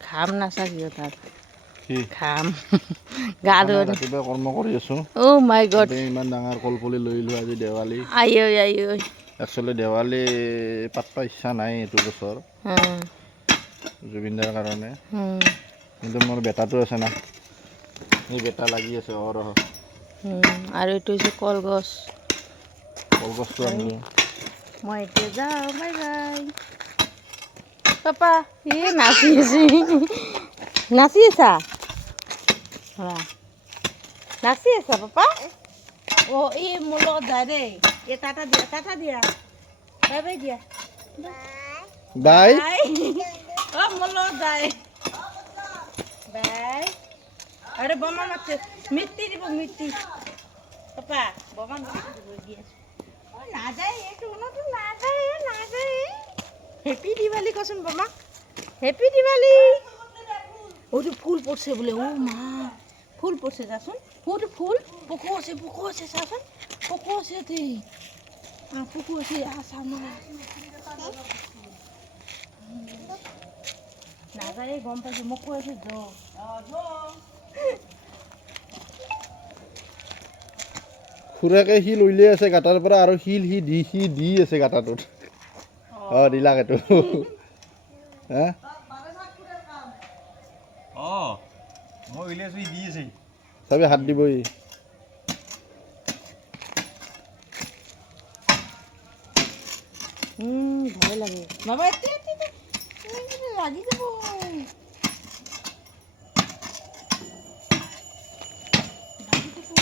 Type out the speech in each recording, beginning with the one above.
ঘাম নাচাকিও তাত ঘাম গা ধুই ৰাতিপুৱা কৰ্ম কৰি আছোঁ। অ' মাই গড ইমান ডাঙৰ কলপুলি লৈ লোৱা আজি দেৱালী। আই ঐ একচুৱেলি দেৱালী পাতবা ইচ্ছা নাই এইটো বছৰ জুবিনদাৰ কাৰণে, কিন্তু মোৰ বেটাটো আছে না, এই বেটা লাগি আছে অহৰহ। আৰু এইটো হৈছে কলগছ। কলগছটো আনিলো। মই এতিয়া যাওঁ, বাই বাই। পাপা নাচি আছে, নাচি আছা নাচি আছা পাপা? অ' এই মোৰ লগত যায় দেই। এই টাটা দিয়া বাই বাই দিয়া বাই অ' মোৰ লগত যায় বাই। আরে বোমা মারছে, মিট্টি দিব মিট্টি পাপা, বোমা মিট্টি দিব দিয়ে না যায় একটু না যায় হ্যাপি দিওয়ালি কসম বোমা, হ্যাপি দিওয়ালি। ওই ফুল পড়ছে বলে, ও মা ফুল পড়ছে যাসুন, ওটা ফুল পোকো আছে যাসুন, পোকো আছে তে পোকো আছে আসামা না যায় গম পাইছে মোক কৈ আছে জ খুৰাকে শিল উলিয়াই আছে গাঁটাৰ পৰা, আৰু শিল সি দি আছে গাঁটাটোত। দিলাক এইটো হা মই উলিয়াইছোঁ দি আছে, চাবি হাত দিবই। ভয় লাগে বাবা, লাগি যাব।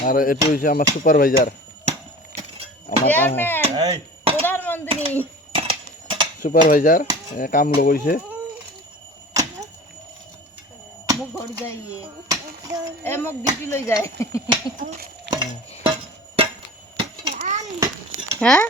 আৰু এইটো হৈছে আমাৰ ছুপাৰভাইজাৰ, আমাৰ কাম প্ৰধানমন্ত্ৰী ছুপাৰভাইজাৰ কাম লগাইছে। মোক ঘৰ যাই মোক ডিউটি লৈ যায় হ্যাঁ